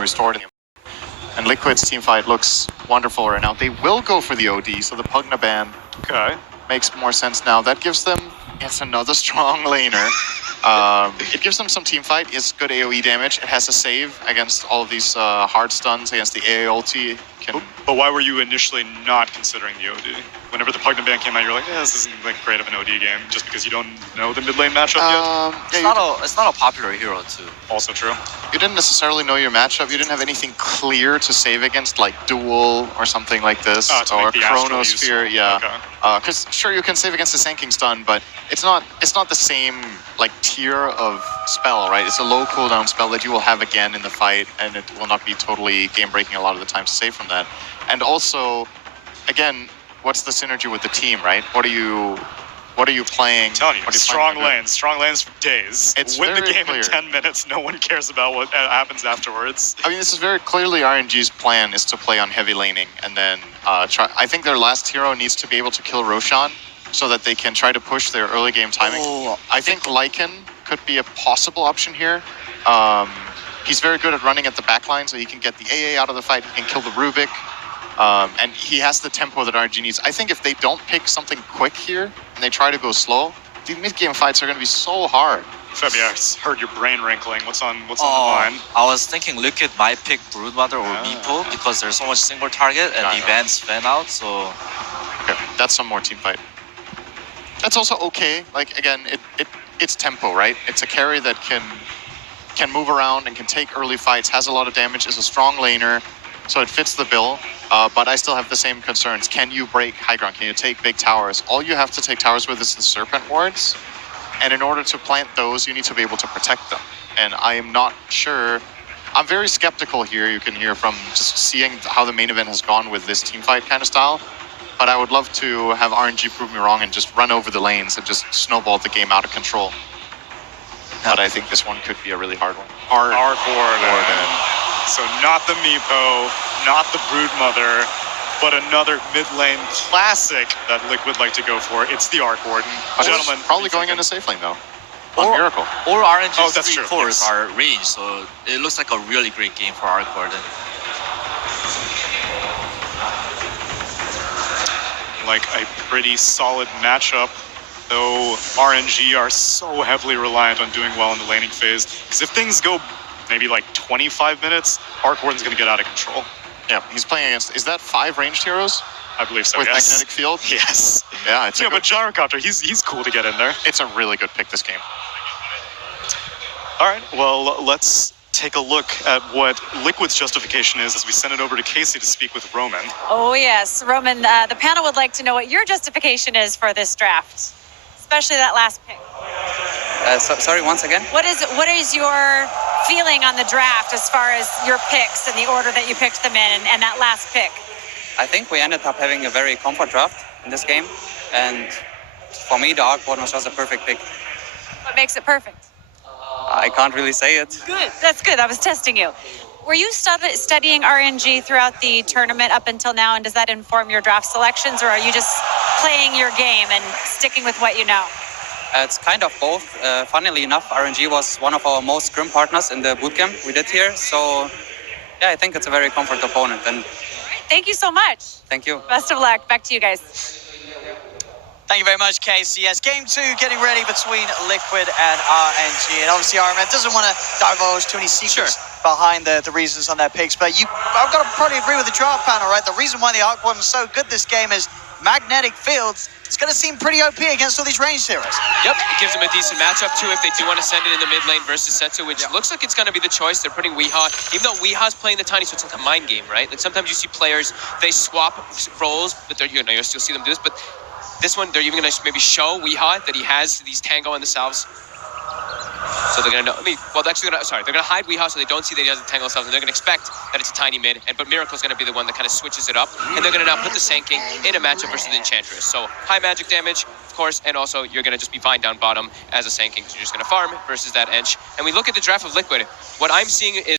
restored. And Liquid's teamfight looks wonderful right now. They will go for the OD, so the Pugna ban makes more sense now. That gives them, it's another strong laner. It gives them some team fight. It's good AoE damage. It has a save against all of these hard stuns against the AA ulti. But why were you initially not considering the OD? Whenever the Pugna ban came out, you're like, yeah, this isn't like great of an OD game, just because you don't know the mid lane matchup yet? It's not a popular hero too. Also true. You didn't necessarily know your matchup. You didn't have anything clear to save against, like Duel or something like this, or Chronosphere. Yeah, because sure you can save against the Sanking stun, but it's not the same like tier of spell, right? It's a low cooldown spell that you will have again in the fight, and it will not be totally game breaking a lot of the time to save from that. And also, again, what's the synergy with the team, right? What are you playing? I'm telling you, strong lanes for days. It's win the game clear. in 10 minutes. No one cares about what happens afterwards. I mean, this is very clearly RNG's plan is to play on heavy laning and then try. I think their last hero needs to be able to kill Roshan so that they can try to push their early game timing. I think Lycan could be a possible option here. He's very good at running at the backline, so he can get the AA out of the fight. He can kill the Rubik. And he has the tempo that RNG needs. I think if they don't pick something quick here and they try to go slow, the mid-game fights are going to be so hard. Fabi, I heard your brain wrinkling. What's on the line? I was thinking Liquid might pick Broodmother or Meepo because there's so much single target and the events fan out, so... Okay, that's some more team fight. That's also okay. Like, again, it's tempo, right? It's a carry that can move around and can take early fights, has a lot of damage, is a strong laner, so it fits the bill. But I still have the same concerns. Can you break high ground? Can you take big towers? All you have to take towers with is the Serpent Wards. And in order to plant those, you need to be able to protect them. And I am not sure. I'm very skeptical here. You can hear from just seeing how the main event has gone with this teamfight kind of style. But I would love to have RNG prove me wrong and just run over the lanes and just snowball the game out of control. But I think this one could be a really hard one. Arc Warden. So not the Meepo, not the Broodmother, but another mid-lane classic that Liquid like to go for. It's the Arc Warden. Gentlemen, probably going into safe lane though. On Miracle. Or RNG's three cores are range, so it looks like a really great game for Arc Warden. Like a pretty solid matchup, though RNG are so heavily reliant on doing well in the laning phase. Because if things go maybe like 25 minutes, Arc Warden's going to get out of control. Yeah, he's playing against, is that 5 ranged heroes? I believe so, with yes. Magnetic Field? Yes. Yeah, it's but Gyrocopter, he's cool to get in there. It's a really good pick this game. All right, well, let's take a look at what Liquid's justification is as we send it over to Casey to speak with Roman. Oh, yes. Roman, the panel would like to know what your justification is for this draft, especially that last pick. Sorry, once again? What is your feeling on the draft as far as your picks and the order that you picked them in and that last pick? I think we ended up having a very comfort draft in this game. And for me, the Arc Warden was just a perfect pick. What makes it perfect? I can't really say it. Good. That's good. I was testing you. Were you studying RNG throughout the tournament up until now, and does that inform your draft selections, or are you just playing your game and sticking with what you know? It's kind of both. Funnily enough, RNG was one of our most scrim partners in the bootcamp we did here. So, yeah, I think it's a very comfort opponent. And thank you so much. Thank you. Best of luck. Back to you guys. Thank you very much, Casey. Yes, game 2 getting ready between Liquid and RNG. And obviously, Iron Man doesn't want to divulge too many secrets behind the reasons on their picks. But I've got to probably agree with the draft panel, right? The reason why the Arc Warden is so good this game is Magnetic Fields. It's going to seem pretty OP against all these ranged heroes. Yep, it gives them a decent matchup too if they do want to send it in the mid lane versus Setsu, which looks like it's going to be the choice. They're putting Weehaw, even though Weehaw's playing the tiny, so it's like a mind game, right? Like sometimes you see players, they swap roles, but you'll still see them do this. But this one, they're even going to maybe show Weehaw that he has these Tango in the salves. So they're going to know, they're going to hide Weehaw so they don't see that he has the Tango salves, and they're going to expect that it's a tiny mid, but Miracle's going to be the one that kind of switches it up, and they're going to now put the Sanking in a matchup versus the Enchantress. So high magic damage, of course, and also you're going to just be fine down bottom as a Sanking, so you're just going to farm versus that Ench. And we look at the draft of Liquid, what I'm seeing is